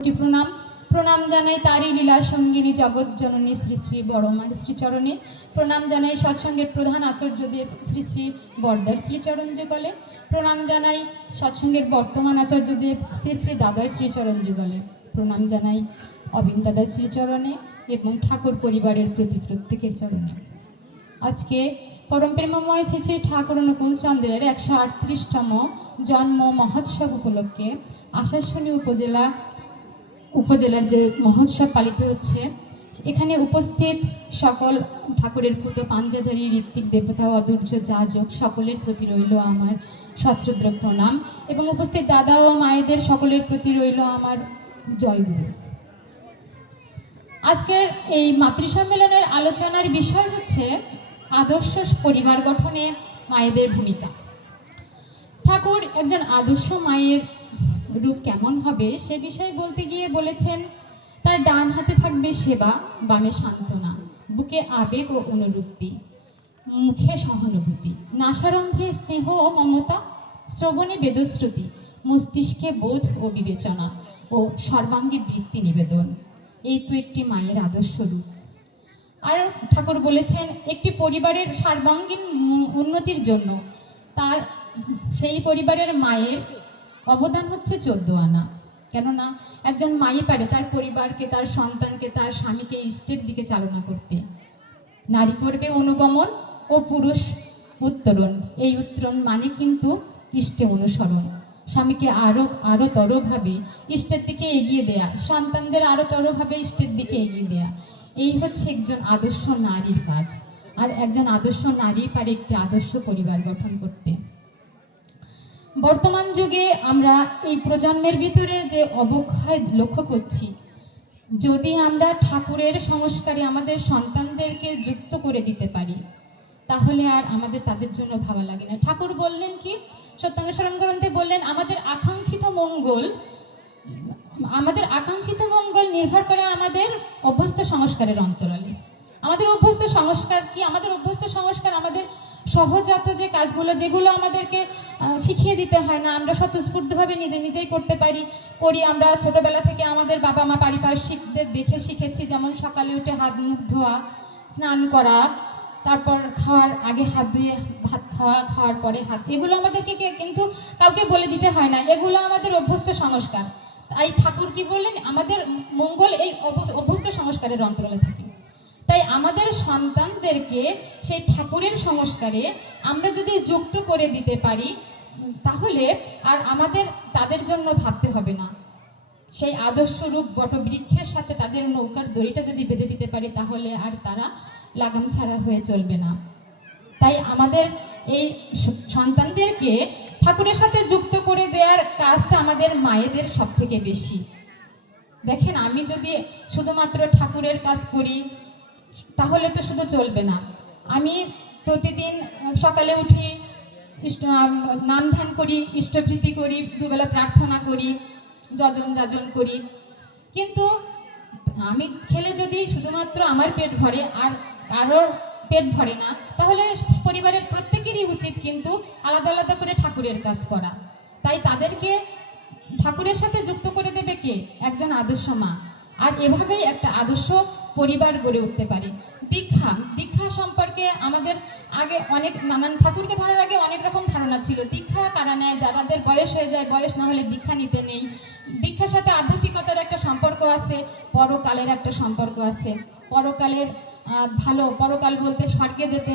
প্রণাম প্রণাম জানাই তারই লীলা সঙ্গিনী জগৎ জননী শ্রী শ্রী বড়মার শ্রীচরণে। প্রণাম জানাই সৎসঙ্গের প্রধান আচার্যদেব শ্রী শ্রী বরদার শ্রীচরণ যুগলে। প্রণাম জানাই সৎসঙ্গের বর্তমান আচার্যদেব শ্রী শ্রী দাদার শ্রীচরণ যুগলে। প্রণাম জানাই অবিন দাদার শ্রীচরণে এবং ঠাকুর পরিবারের প্রতি প্রত্যেকের চরণে। আজকে পরম প্রেমময় শ্রী শ্রী ঠাকুর অনুকূল চন্দ্রের 138তম জন্ম মহোৎসব উপলক্ষে আশাশুনি উপজেলার যে মহোৎসব পালিত হচ্ছে, এখানে উপস্থিত সকল ঠাকুরের পুত পাঞ্জাধারী ঋত্বিক দেবতা অদূর্য যাজক সকলের প্রতি রইল আমার সশ্রদ্র প্রণাম এবং উপস্থিত দাদা ও মায়েদের সকলের প্রতি রইল আমার জয়গুরু। আজকের এই মাতৃসম্মেলনের আলোচনার বিষয় হচ্ছে আদর্শ পরিবার গঠনে মায়েদের ভূমিকা। ঠাকুর একজন আদর্শ মায়ের রূপ কেমন হবে সে বিষয়ে বলতে গিয়ে বলেছেন, তার ডান হাতে থাকবে সেবা, বামে সান্ত্বনা, বুকে আবেগ ও অনুরক্তি, মুখে সহানুভূতি, নাসারন্ধ্রে স্নেহ ও মমতা, শ্রবণে বেদশ্রুতি, মস্তিষ্কে বোধ ও বিবেচনা ও সর্বাঙ্গী বৃত্তি নিবেদন। এই তো একটি মায়ের আদর্শ রূপ। আর ঠাকুর বলেছেন, একটি পরিবারের সর্বাঙ্গীন উন্নতির জন্য তার সেই পরিবারের মায়ের অবদান হচ্ছে 14 আনা। কেননা একজন মাই পারে তার পরিবারকে, তার সন্তানকে, তার স্বামীকে ইষ্টের দিকে চালনা করতে। নারী করবে অনুগমন ও পুরুষ উত্তরণ। এই উত্তরণ মানে কিন্তু ইষ্টে অনুসরণ। স্বামীকে আরো তরভাবে ইষ্টের দিকে এগিয়ে দেয়া, সন্তানদের আরো তরভাবে ইষ্টের দিকে এগিয়ে দেয়া, এই হচ্ছে একজন আদর্শ নারীর কাজ। আর একজন আদর্শ নারী পারে একটি আদর্শ পরিবার গঠন করতে। বর্তমান যুগে আমরা এই প্রজন্মের ভিতরে যে অবক্ষয় লক্ষ্য করছি, যদি আমরা ঠাকুরের সংস্কারে আমাদের সন্তানদেরকে যুক্ত করে দিতে পারি, তাহলে আর আমাদের তাদের জন্য ভাবা লাগে না। ঠাকুর বললেন কি, সত্যাঙ্গ শরণ গ্রন্থে বললেন, আমাদের আকাঙ্ক্ষিত মঙ্গল নির্ভর করে আমাদের অভ্যস্ত সংস্কারের অন্তরালে। আমাদের অভ্যস্ত সংস্কার কি? আমাদের অভ্যস্ত সংস্কার আমাদের সহজাত যে কাজগুলো, যেগুলো আমাদেরকে শিখিয়ে দিতে হয় না, আমরা স্বতঃস্ফূর্তভাবে নিজেই করতে করি। আমরা ছোটবেলা থেকে আমাদের বাবা মা পারিপার্শ্বিকদের দেখে শিখেছি, যেমন সকালে উঠে হাত মুখ ধোয়া, স্নান করা, তারপর খাওয়ার আগে হাত ধুয়ে ভাত খাওয়া, খাওয়ার পরে হাত, এগুলো আমাদেরকে কিন্তু কাউকে বলে দিতে হয় না, এগুলো আমাদের অভ্যস্ত সংস্কার। তাই ঠাকুর কি বললেন, আমাদের মঙ্গল এই অভ্যস্ত সংস্কারের অন্তরালে থাকে। তাই আমাদের সন্তানদেরকে সেই ঠাকুরের সংস্কারে আমরা যদি যুক্ত করে দিতে পারি, তাহলে আর আমাদের তাদের জন্য ভাবতে হবে না। সেই আদর্শ রূপ বটবৃক্ষের সাথে তাদের নৌকার দড়িটা যদি বেঁধে দিতে পারি, তাহলে আর তারা লাগাম ছাড়া হয়ে চলবে না। তাই আমাদের এই সন্তানদেরকে ঠাকুরের সাথে যুক্ত করে দেওয়ার কাজটা আমাদের মায়েদের সব থেকে বেশি। দেখেন, আমি যদি শুধুমাত্র ঠাকুরের কাজ করি তাহলে তো শুধু চলবে না। আমি প্রতিদিন সকালে উঠি, নাম ধ্যান করি, ইষ্টভৃতি করি, দুবেলা প্রার্থনা করি, যাজন করি, কিন্তু আমি খেলে যদি শুধুমাত্র আমার পেট ভরে আর কারোর পেট ভরে না, তাহলে পরিবারের প্রত্যেকেরই উচিত কিন্তু আলাদা আলাদা করে ঠাকুরের কাজ করা। তাই তাদেরকে ঠাকুরের সাথে যুক্ত করে দেবে কে? একজন আদর্শ মা। আর এভাবেই একটা আদর্শ পরিবার গড়ে উঠতে পারে। দীক্ষা সম্পর্কে আমাদের আগে নানান ঠাকুরকে ধরার আগে অনেক রকম ধারণা ছিল। দীক্ষা কারা নেয়? যাদের বয়স হয়ে যায়, বয়স না হলে দীক্ষা নিতে নেই। দীক্ষার সাথে আধ্যাত্মিকতার একটা সম্পর্ক আছে, পরকালের একটা সম্পর্ক আছে। পরকাল বলতে স্বর্গে যেতে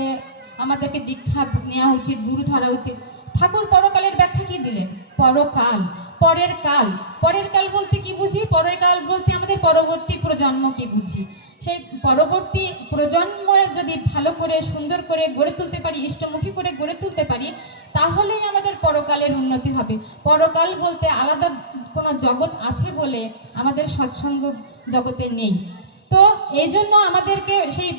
আমাদেরকে দীক্ষা নেওয়া উচিত, গুরু ধরা উচিত। ঠাকুর পরকালের ব্যাখ্যা কি দিলেন? পরকাল, পরের কাল। পরের কাল বলতে কি বুঝি? পরের কাল বলতে আমাদের পরবর্তী প্রজন্ম কি বুঝি। সেই পরবর্তী প্রজন্ম যদি ভালো করে, সুন্দর করে গড়ে তুলতে পারি, ইষ্টমুখী করে গড়ে তুলতে পারি, তাহলেই আমাদের পরকালের উন্নতি হবে। পরকাল বলতে আলাদা কোনো জগৎ আছে বলে আমাদের সৎসঙ্গ জগতে নেই। তো এই জন্য আমাদেরকে সেই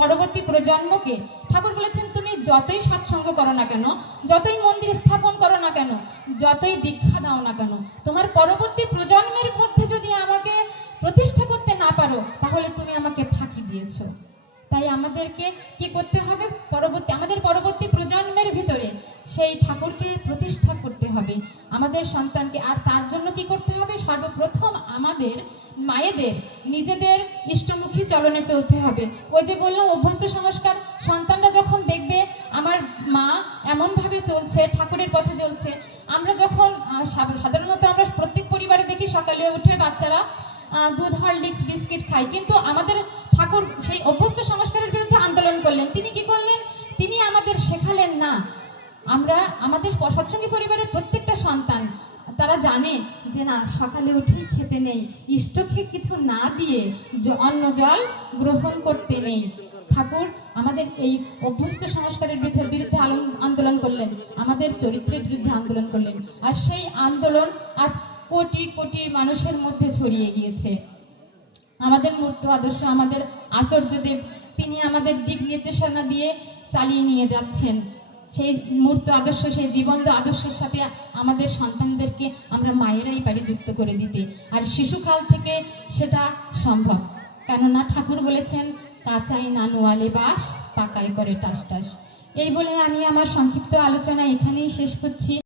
পরবর্তী প্রজন্মকে ঠাকুর বলেছেন, তুমি যতই সৎসঙ্গ করো না কেন, যতই মন্দির স্থাপন করো না কেন, যতই দীক্ষা দাও না কেন, তোমার পরবর্তী প্রজন্মের মধ্যে যদি আমাকে প্রতিষ্ঠা করতে না পারো, তাহলে তুমি আমাকে ফাঁকি দিয়েছো। তাই আমাদেরকে কি করতে হবে? আমাদের পরবর্তী প্রজন্মের ভিতরে সেই ঠাকুরকে প্রতিষ্ঠা করতে হবে আমাদের সন্তানকে। আর তার জন্য কি করতে হবে? সর্বপ্রথম আমাদের মায়েদের নিজেদের ইষ্টমুখী চলনে চলতে হবে। ওই যে বললাম অভ্যস্ত সংস্কার, সন্তানরা যখন দেখবে আমার মা এমনভাবে চলছে, ঠাকুরের পথে চলছে। আমরা যখন সাধারণত আমরা প্রত্যেক পরিবারে দেখি সকালে উঠে বাচ্চারা দুধ, হরলিক্স, বিস্কিট খায়, কিন্তু আমাদের ঠাকুর সেই অভ্যস্ত সংস্কারের বিরুদ্ধে আন্দোলন করলেন। তিনি কি করলেন? তিনি আমাদের শেখালেন না, আমরা আমাদের সৎসঙ্গী পরিবারের প্রত্যেকটা সন্তান তারা জানে যে না, সকালে উঠেই খেতে নেই, ইষ্টকে কিছু না দিয়ে অন্ন জল গ্রহণ করতে নেই। ঠাকুর আমাদের এই অভ্যস্ত সংস্কারের বিরুদ্ধে আন্দোলন করলেন, আমাদের চরিত্রের বিরুদ্ধে আন্দোলন করলেন। আর সেই আন্দোলন আজ কোটি কোটি মানুষের মধ্যে ছড়িয়ে গিয়েছে। আমাদের মূর্ত আদর্শ, আমাদের আচার্যদেব, তিনি আমাদের দিক নির্দেশনা দিয়ে চালিয়ে নিয়ে যাচ্ছেন সেই মূর্ত আদর্শ, সেই জীবন্ত আদর্শের সাথে আমাদের সন্তানদেরকে আমরা মায়েরাই পারি যুক্ত করে দিতে। আর শিশুকাল থেকে সেটা সম্ভব, কেননা ঠাকুর বলেছেন কাঁচাই নানুয়ালে বাস, পাকাই করে টাস টাস। এই বলে আমি আমার সংক্ষিপ্ত আলোচনা এখানেই শেষ করছি।